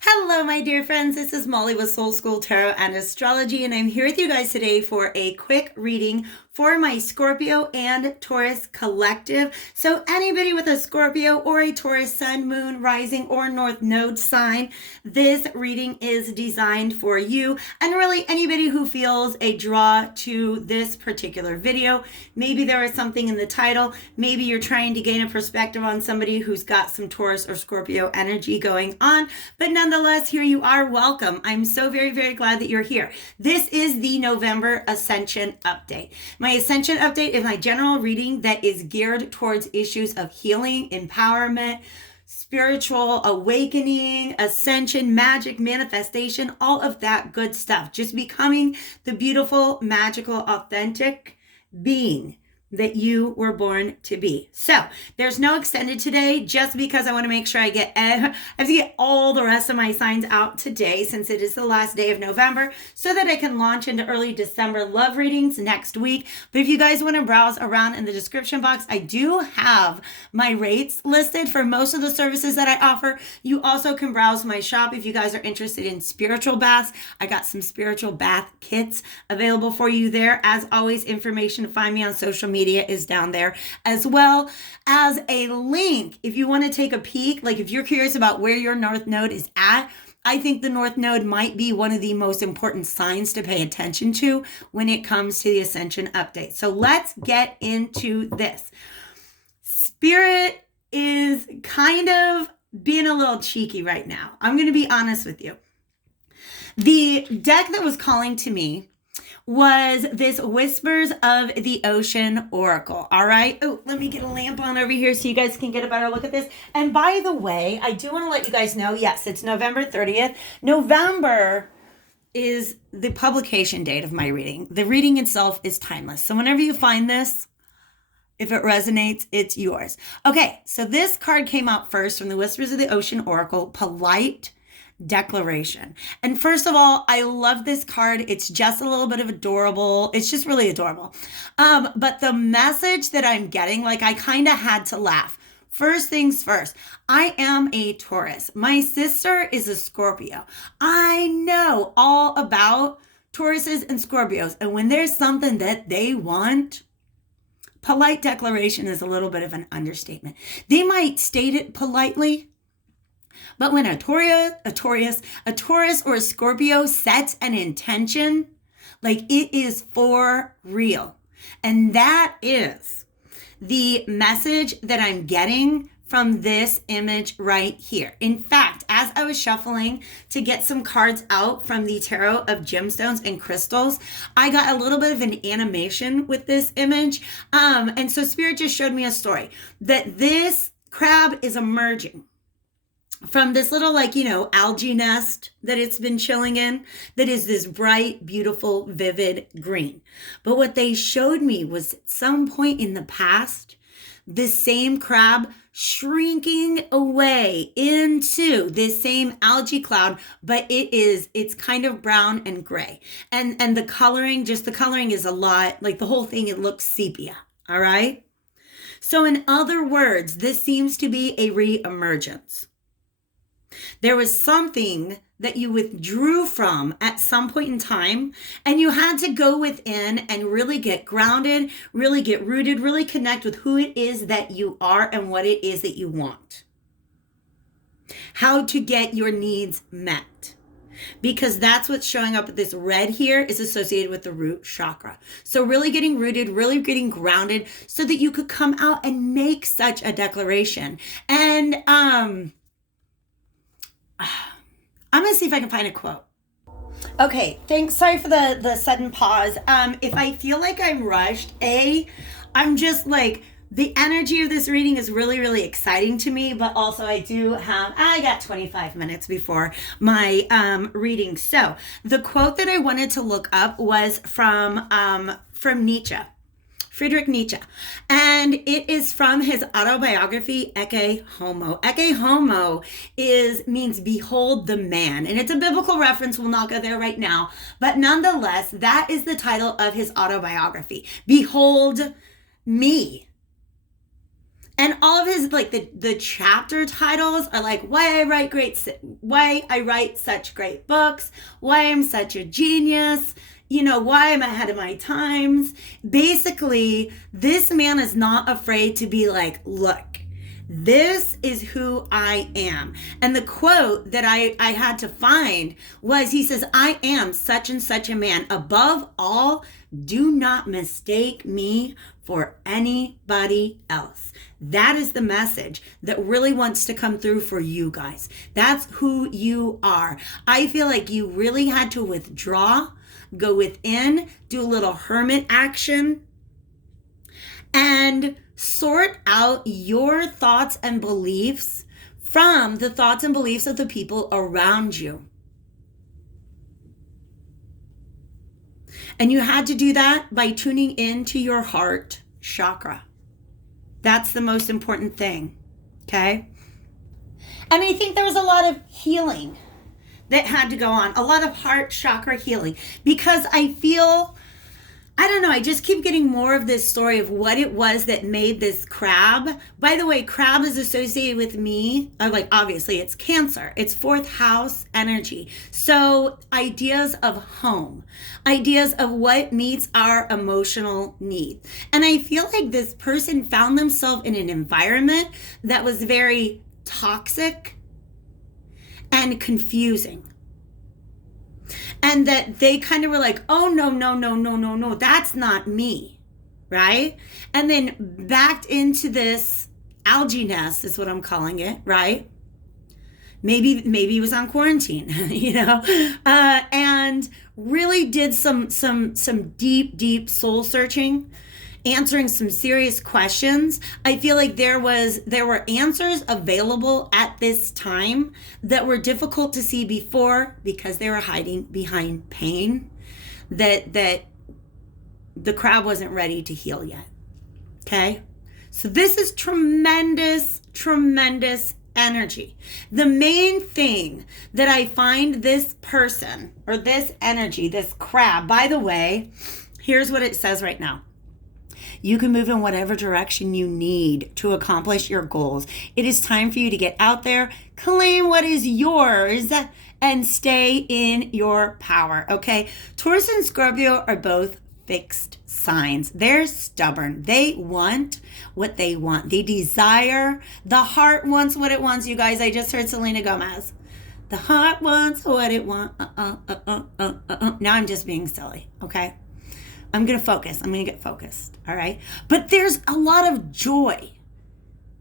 Hello, my dear friends. This is Molly with Soul School Tarot and Astrology, and I'm here with you guys today for a quick reading for my Scorpio and Taurus collective. So anybody with a Scorpio or a Taurus sun, moon, rising, or north node sign, this reading is designed for you, and really anybody who feels a draw to this particular video. Maybe there is something in the title. Maybe you're trying to gain a perspective on somebody who's got some Taurus or Scorpio energy going on, but nonetheless, here you are. Welcome. I'm so very, very glad that you're here. This is the November Ascension update. My Ascension update is my general reading that is geared towards issues of healing, empowerment, spiritual awakening, ascension, magic, manifestation, all of that good stuff. Just becoming the beautiful, magical, authentic being that you were born to be. So there's no extended today just because I want to make sure I have to get all the rest of my signs out today since it is the last day of November so that I can launch into early December love readings next week. But if you guys want to browse around in the description box, I do have my rates listed for most of the services that I offer. You also can browse my shop if you guys are interested in spiritual baths. I got some spiritual bath kits available for you there. As always, information to find me on social media is down there, as well as a link if you want to take a peek. Like if you're curious about where your North Node is at, I think the North Node might be one of the most important signs to pay attention to when it comes to the Ascension update. So let's get into this. Spirit is kind of being a little cheeky right now. I'm going to be honest with you. The deck that was calling to me was this Whispers of the Ocean Oracle. All right. Oh, let me get a lamp on over here so you guys can get a better look at this. And by the way, I do want to let you guys know, yes, it's November 30th. November is the publication date of my reading. The reading itself is timeless. So whenever you find this, if it resonates, it's yours. Okay. So this card came out first from the Whispers of the Ocean Oracle, Polite Declaration. And first of all, I love this card. It's just a little bit of adorable. It's just really adorable. But the message that I'm getting, like I kind of had to laugh. First things first, I am a Taurus. My sister is a Scorpio. I know all about Tauruses and Scorpios. And when there's something that they want, polite declaration is a little bit of an understatement. They might state it politely, but when a Taurus or a Scorpio sets an intention, like it is for real. And that is the message that I'm getting from this image right here. In fact, as I was shuffling to get some cards out from the Tarot of Gemstones and Crystals, I got a little bit of an animation with this image. And so Spirit just showed me a story that this crab is emerging from this little, algae nest that it's been chilling in, that is this bright, beautiful, vivid green. But what they showed me was at some point in the past, this same crab shrinking away into this same algae cloud, but it's kind of brown and gray. And the coloring is a lot, like the whole thing, it looks sepia, all right? So in other words, this seems to be a re-emergence. There was something that you withdrew from at some point in time, and you had to go within and really get grounded, really get rooted, really connect with who it is that you are and what it is that you want. How to get your needs met. Because that's what's showing up with this red here is associated with the root chakra. So really getting rooted, really getting grounded so that you could come out and make such a declaration. And I'm going to see if I can find a quote. Okay, thanks. Sorry for the sudden pause. If I feel like I'm rushed, I'm just like, the energy of this reading is really, really exciting to me, but also I got 25 minutes before my reading. So the quote that I wanted to look up was from Nietzsche. Friedrich Nietzsche. And it is from his autobiography, Ecce Homo. Ecce Homo means behold the man. And it's a biblical reference. We'll not go there right now. But nonetheless, that is the title of his autobiography. Behold me. And all of his, like, the chapter titles are like, why I write such great books, why I'm such a genius, why I'm ahead of my times. Basically, this man is not afraid to be like, look, this is who I am. And the quote that I had to find was, he says, I am such and such a man. Above all, do not mistake me for anybody else. That is the message that really wants to come through for you guys. That's who you are. I feel like you really had to withdraw, go within, do a little hermit action, and sort out your thoughts and beliefs from the thoughts and beliefs of the people around you. And you had to do that by tuning into your heart chakra. That's the most important thing, okay? And I think there was a lot of healing that had to go on, a lot of heart chakra healing, because I feel, I don't know, I just keep getting more of this story of what it was that made this crab. By the way, crab is associated with me. Obviously it's Cancer. It's 4th house energy. So ideas of home, ideas of what meets our emotional need. And I feel like this person found themselves in an environment that was very toxic and confusing. And that they kind of were like, oh, no, that's not me, right? And then backed into this algae nest is what I'm calling it, right? Maybe he was on quarantine, and really did some deep soul searching, answering some serious questions. I feel like there were answers available at this time that were difficult to see before because they were hiding behind pain that the crab wasn't ready to heal yet. Okay? So this is tremendous energy. The main thing that I find this person or this energy, this crab, by the way, here's what it says right now. You can move in whatever direction you need to accomplish your goals. It is time for you to get out there, claim what is yours, and stay in your power, okay? Taurus and Scorpio are both fixed signs. They're stubborn. They want what they want. They desire. The heart wants what it wants, you guys. I just heard Selena Gomez. The heart wants what it wants. Now I'm just being silly, okay? I'm going to focus. I'm going to get focused. All right. But there's a lot of joy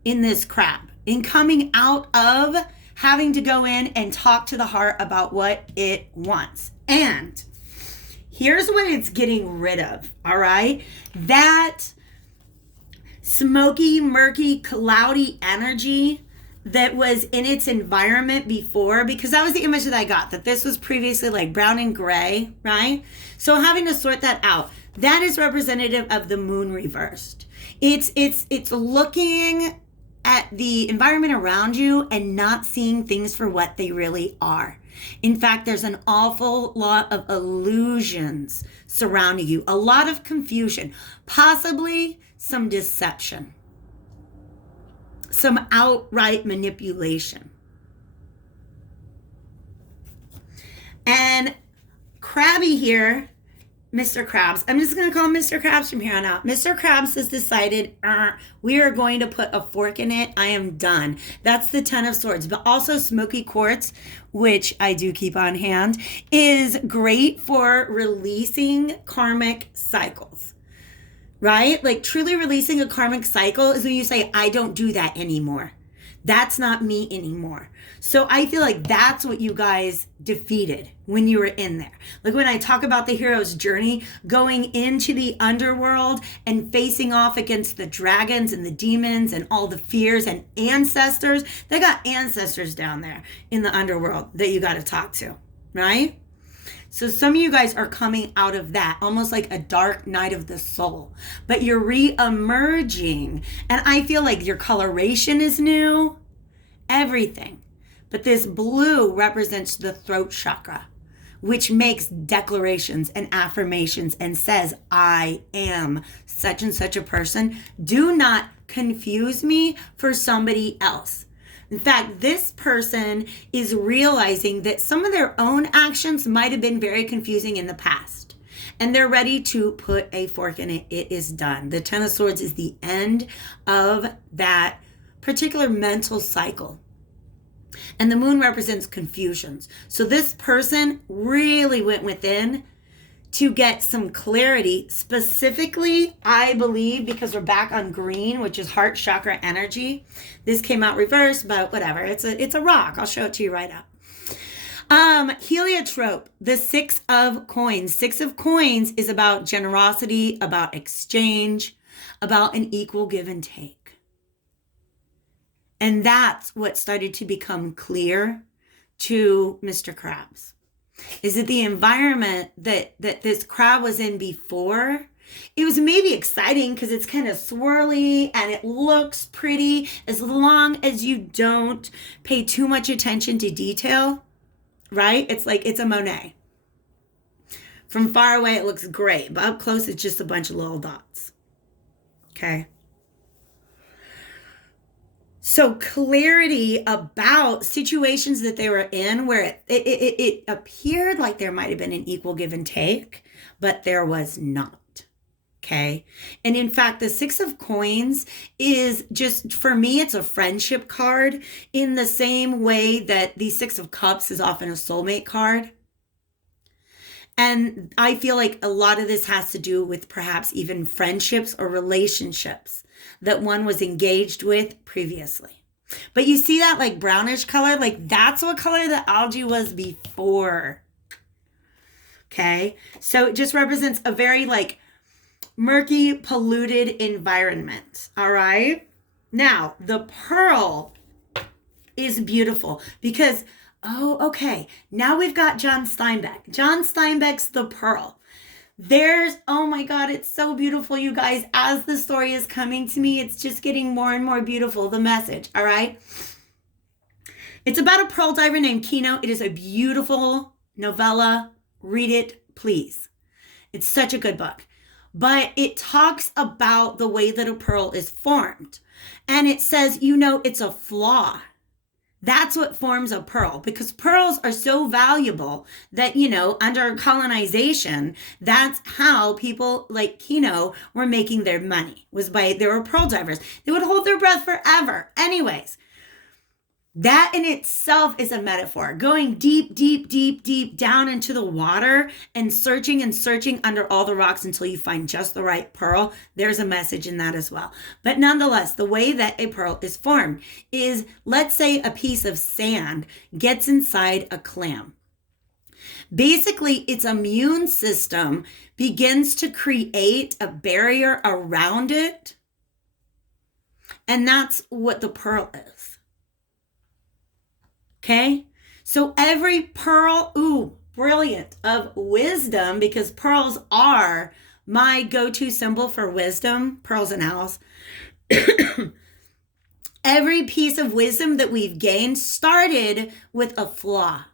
in this crab, in coming out of having to go in and talk to the heart about what it wants. And here's what it's getting rid of. All right. That smoky, murky, cloudy energy that was in its environment before, because that was the image that I got, that this was previously like brown and gray, right? So having to sort that out, that is representative of the moon reversed. It's looking at the environment around you and not seeing things for what they really are. In fact, there's an awful lot of illusions surrounding you, a lot of confusion, possibly some deception, some outright manipulation. And Krabby here, Mr. Krabs, I'm just going to call him Mr. Krabs from here on out. Mr. Krabs has decided, we are going to put a fork in it. I am done. That's the 10 of Swords. But also smoky quartz, which I do keep on hand, is great for releasing karmic cycles. Right? Like truly releasing a karmic cycle is when you say, I don't do that anymore. That's not me anymore. So I feel like that's what you guys defeated when you were in there. Like when I talk about the hero's journey, going into the underworld and facing off against the dragons and the demons and all the fears and ancestors. They got ancestors down there in the underworld that you got to talk to, right? So some of you guys are coming out of that, almost like a dark night of the soul, but you're re-emerging. And I feel like your coloration is new, everything. But this blue represents the throat chakra, which makes declarations and affirmations and says, I am such and such a person. Do not confuse me for somebody else. In fact, this person is realizing that some of their own actions might have been very confusing in the past. And they're ready to put a fork in it. It is done. The Ten of Swords is the end of that particular mental cycle. And the moon represents confusions. So this person really went within to get some clarity. Specifically, I believe, because we're back on green, which is heart chakra energy. This came out reversed, but whatever. It's a rock. I'll show it to you right now. Heliotrope, the 6 of coins. 6 of coins is about generosity, about exchange, about an equal give and take. And that's what started to become clear to Mr. Krabs. Is that the environment that this crab was in before, it was maybe exciting because it's kind of swirly and it looks pretty as long as you don't pay too much attention to detail, right? It's like it's a Monet. From far away, it looks great, but up close, it's just a bunch of little dots. Okay. So clarity about situations that they were in where it appeared like there might have been an equal give and take, but there was not. Okay. And in fact, the 6 of coins is just, for me, it's a friendship card in the same way that the 6 of cups is often a soulmate card. And I feel like a lot of this has to do with perhaps even friendships or relationships that one was engaged with previously. But you see that like brownish color? Like that's what color the algae was before. Okay. So it just represents a very like murky, polluted environment. All right. Now the pearl is beautiful because, oh, okay. Now we've got John Steinbeck. John Steinbeck's The Pearl. Oh my God, it's so beautiful, you guys. As the story is coming to me, it's just getting more and more beautiful, the message, all right? It's about a pearl diver named Kino. It is a beautiful novella. Read it, please. It's such a good book. But it talks about the way that a pearl is formed. And it says, it's a flaw. That's what forms a pearl, because pearls are so valuable that, under colonization, that's how people like Kino were making their money, they were pearl divers. They would hold their breath forever. Anyways, that in itself is a metaphor. Going deep, deep, deep, deep down into the water and searching under all the rocks until you find just the right pearl. There's a message in that as well. But nonetheless, the way that a pearl is formed is, let's say a piece of sand gets inside a clam. Basically, its immune system begins to create a barrier around it. And that's what the pearl is. Okay, so every pearl, brilliant, of wisdom, because pearls are my go-to symbol for wisdom, pearls and owls. Every piece of wisdom that we've gained started with a flaw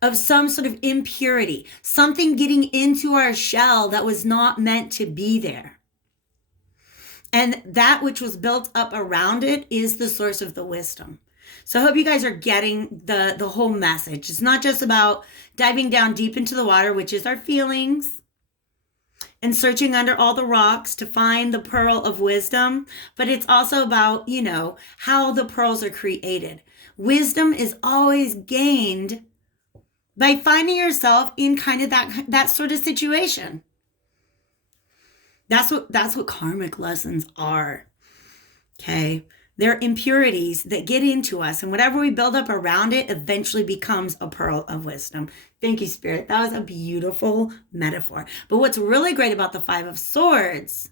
of some sort of impurity, something getting into our shell that was not meant to be there. And that which was built up around it is the source of the wisdom. So I hope you guys are getting the whole message. It's not just about diving down deep into the water, which is our feelings, and searching under all the rocks to find the pearl of wisdom, but it's also about, how the pearls are created. Wisdom is always gained by finding yourself in kind of that sort of situation. That's what karmic lessons are. Okay. They're impurities that get into us, and whatever we build up around it eventually becomes a pearl of wisdom. Thank you, Spirit. That was a beautiful metaphor. But what's really great about the 5 of Swords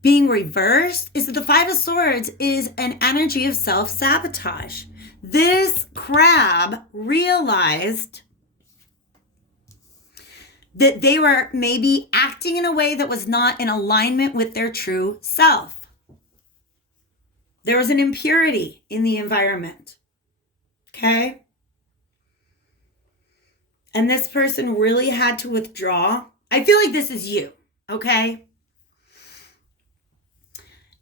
being reversed is that the 5 of Swords is an energy of self-sabotage. This crab realized that they were maybe acting in a way that was not in alignment with their true self. There was an impurity in the environment. Okay? And this person really had to withdraw. I feel like this is you, okay?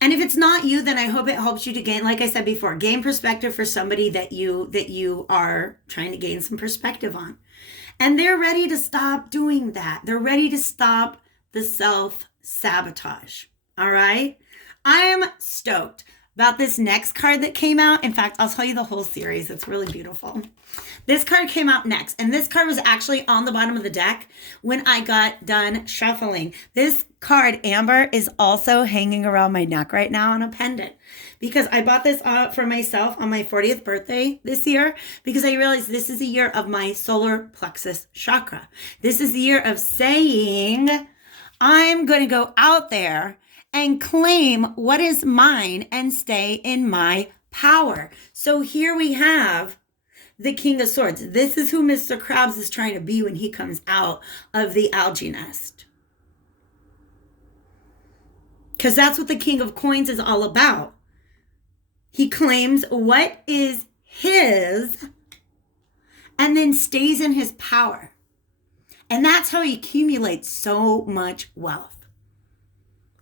And if it's not you, then I hope it helps you to gain, like I said before, gain perspective for somebody that you are trying to gain some perspective on. And they're ready to stop doing that. They're ready to stop the self-sabotage. All right? I am stoked about this next card that came out. In fact, I'll tell you the whole series. It's really beautiful. This card came out next, and this card was actually on the bottom of the deck when I got done shuffling. This card, Amber, is also hanging around my neck right now on a pendant because I bought this for myself on my 40th birthday this year because I realized this is the year of my solar plexus chakra. This is the year of saying, I'm going to go out there and claim what is mine and stay in my power. So here we have the King of Swords. This is who Mr. Krabs is trying to be when he comes out of the algae nest. Because that's what the King of Coins is all about. He claims what is his and then stays in his power. And that's how he accumulates so much wealth.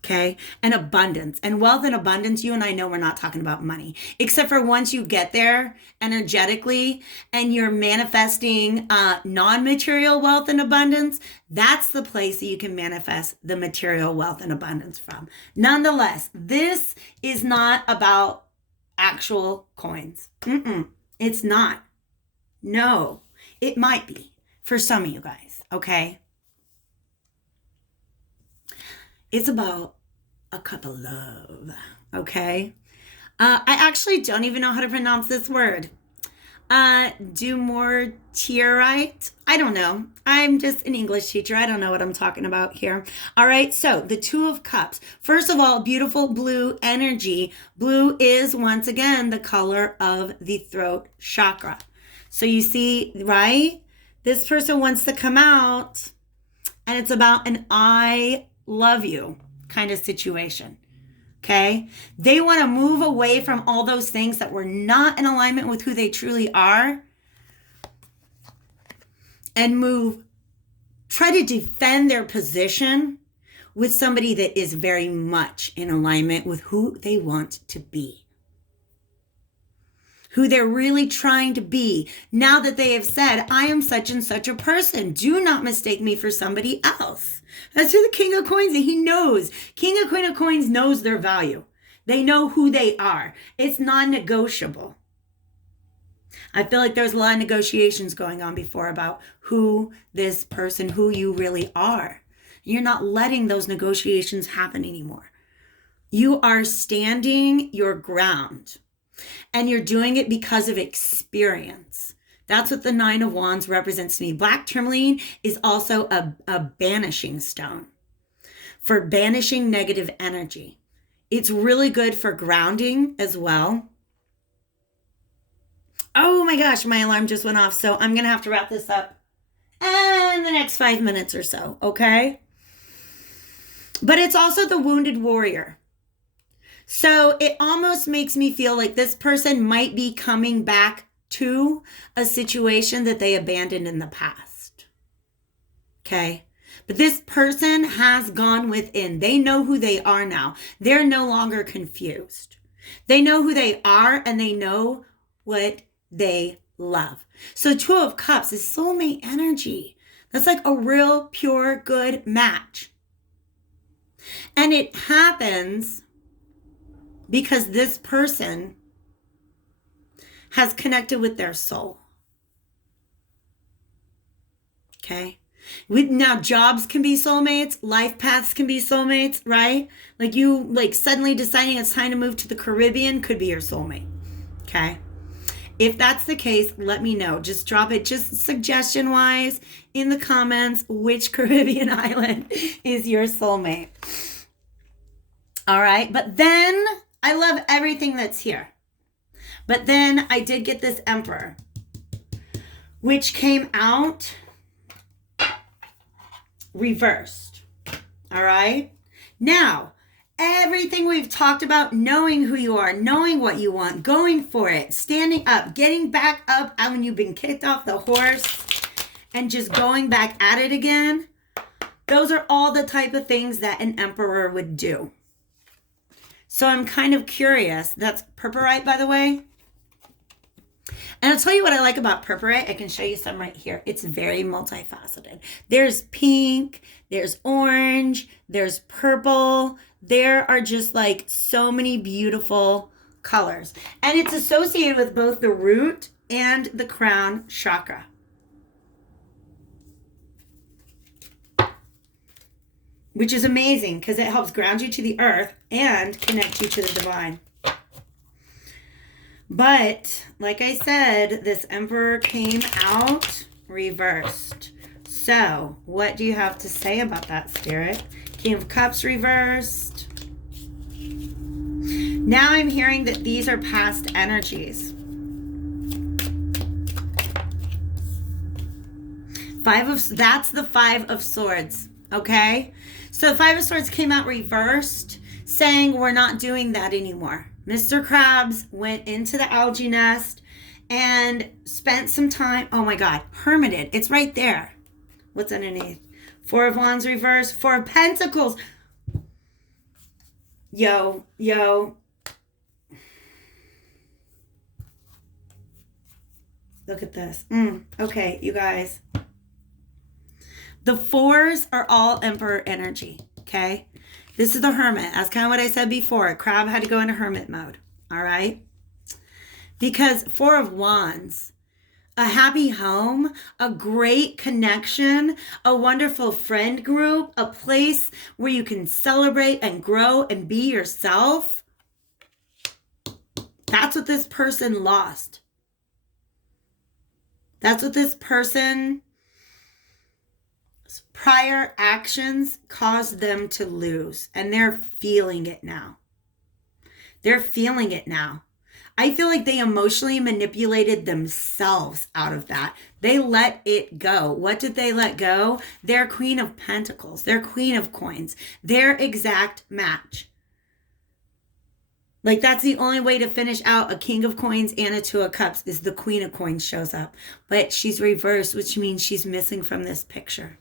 Okay, and abundance. And wealth and abundance, you and I know we're not talking about money. Except for once you get there energetically and you're manifesting non-material wealth and abundance, that's the place that you can manifest the material wealth and abundance from. Nonetheless, this is not about actual coins. It's not. No, it might be for some of you guys, okay? It's about a cup of love, okay? I actually don't even know how to pronounce this word. Dumortierite? I don't know. I'm just an English teacher. I don't know what I'm talking about here. All right, so the Two of Cups. First of all, beautiful blue energy. Blue is, once again, the color of the throat chakra. So you see, right? This person wants to come out, and it's about an I love you kind of situation. Okay? They want to move away from all those things that were not in alignment with who they truly are and try to defend their position with somebody that is very much in alignment with who they want to be. Who they're really trying to be now that they have said, I am such and such a person. Do not mistake me for somebody else. That's who the King of Coins is. He knows. King of Queen of Coins knows their value. They know who they are. It's non-negotiable. I feel like there's a lot of negotiations going on before about who this person, who you really are. You're not letting those negotiations happen anymore. You are standing your ground. And you're doing it because of experience. That's what the Nine of Wands represents to me. Black tourmaline is also a banishing stone for banishing negative energy. It's really good for grounding as well. Oh my gosh, my alarm just went off. So I'm going to have to wrap this up in the next 5 minutes or so, okay? But it's also the wounded warrior. So it almost makes me feel like this person might be coming back to a situation that they abandoned in the past. Okay? But this person has gone within. They know who they are now. They're no longer confused. They know who they are and they know what they love. So Two of Cups is soulmate energy. That's like a real, pure, good match. And it happens because this person has connected with their soul. Okay? Now, jobs can be soulmates. Life paths can be soulmates, right? Like you suddenly deciding it's time to move to the Caribbean could be your soulmate. Okay? If that's the case, let me know. Just drop it, just suggestion-wise, in the comments, which Caribbean island is your soulmate. All right? But then, I love everything that's here. But then I did get this Emperor, which came out reversed. All right? Now, everything we've talked about, knowing who you are, knowing what you want, going for it, standing up, getting back up when you've been kicked off the horse, and just going back at it again. Those are all the type of things that an emperor would do. So I'm kind of curious. That's purpurite, by the way. And I'll tell you what I like about purpurite. I can show you some right here. It's very multifaceted. There's pink, there's orange, there's purple. There are just like so many beautiful colors. And it's associated with both the root and the crown chakra. Which is amazing because it helps ground you to the earth and connect you to the divine. But, like I said, this Emperor came out reversed. So, what do you have to say about that, Spirit? King of Cups reversed. Now I'm hearing that these are past energies. That's the Five of Swords, okay? So, Five of Swords came out reversed, saying we're not doing that anymore. Mr. Krabs went into the algae nest and spent some time. Oh my God, hermited. It's right there. What's underneath? Four of Wands reversed. Four of Pentacles. Yo. Look at this. Okay, you guys. The fours are all Emperor energy, okay? This is the Hermit. That's kind of what I said before. Crab had to go into hermit mode. All right? Because Four of Wands, a happy home, a great connection, a wonderful friend group, a place where you can celebrate and grow and be yourself. That's what this person lost. That's what this person's prior actions caused them to lose. And they're feeling it now. They're feeling it now. I feel like they emotionally manipulated themselves out of that. They let it go. What did they let go? Their Queen of Pentacles, their Queen of Coins, their exact match. Like that's the only way to finish out a King of Coins and a Two of Cups is the Queen of Coins shows up. But she's reversed, which means she's missing from this picture.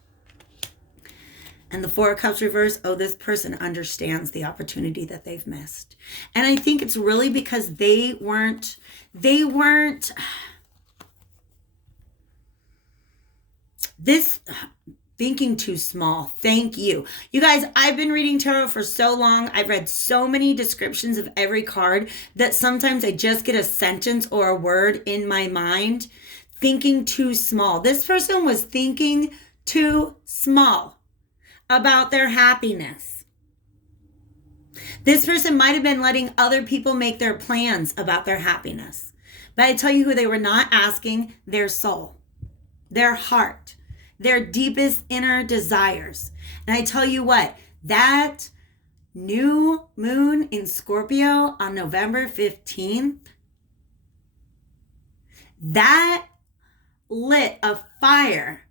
And the Four of Cups reverse, oh, this person understands the opportunity that they've missed. And I think it's really because they weren't this thinking too small. Thank you. You guys, I've been reading tarot for so long. I've read so many descriptions of every card that sometimes I just get a sentence or a word in my mind. Thinking too small. This person was thinking too small about their happiness. This person might have been letting other people make their plans about their happiness. But I tell you who they were not asking, their soul, their heart, their deepest inner desires. And I tell you what, that new moon in Scorpio on November 15th, that lit a fire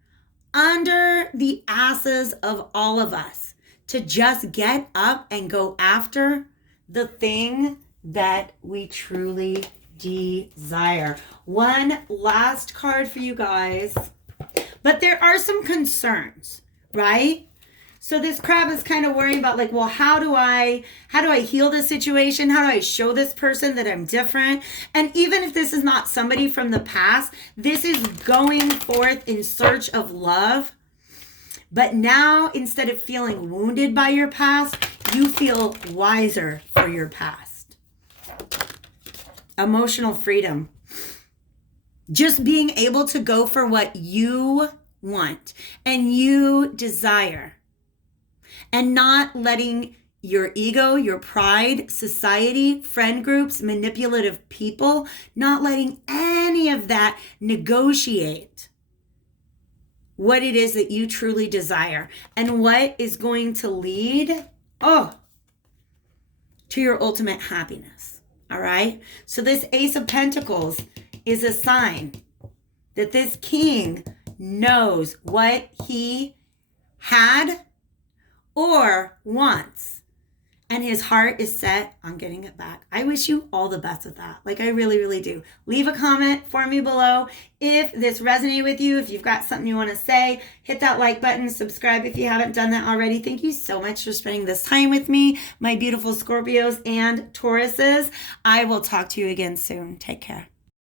under the asses of all of us to just get up and go after the thing that we truly desire. One last card for you guys. But there are some concerns, right? So this crab is kind of worrying about like, well, how do I heal this situation? How do I show this person that I'm different? And even if this is not somebody from the past, this is going forth in search of love. But now, instead of feeling wounded by your past, you feel wiser for your past. Emotional freedom. Just being able to go for what you want and you desire. And not letting your ego, your pride, society, friend groups, manipulative people, not letting any of that negotiate what it is that you truly desire and what is going to lead, to your ultimate happiness. All right? So this Ace of Pentacles is a sign that this king knows what he had or wants. and his heart is set on getting it back. I wish you all the best with that. Like, I really, really do. Leave a comment for me below if this resonated with you. If you've got something you want to say, hit that like button, subscribe if you haven't done that already. Thank you so much for spending this time with me, my beautiful Scorpios and Tauruses. I will talk to you again soon. Take care.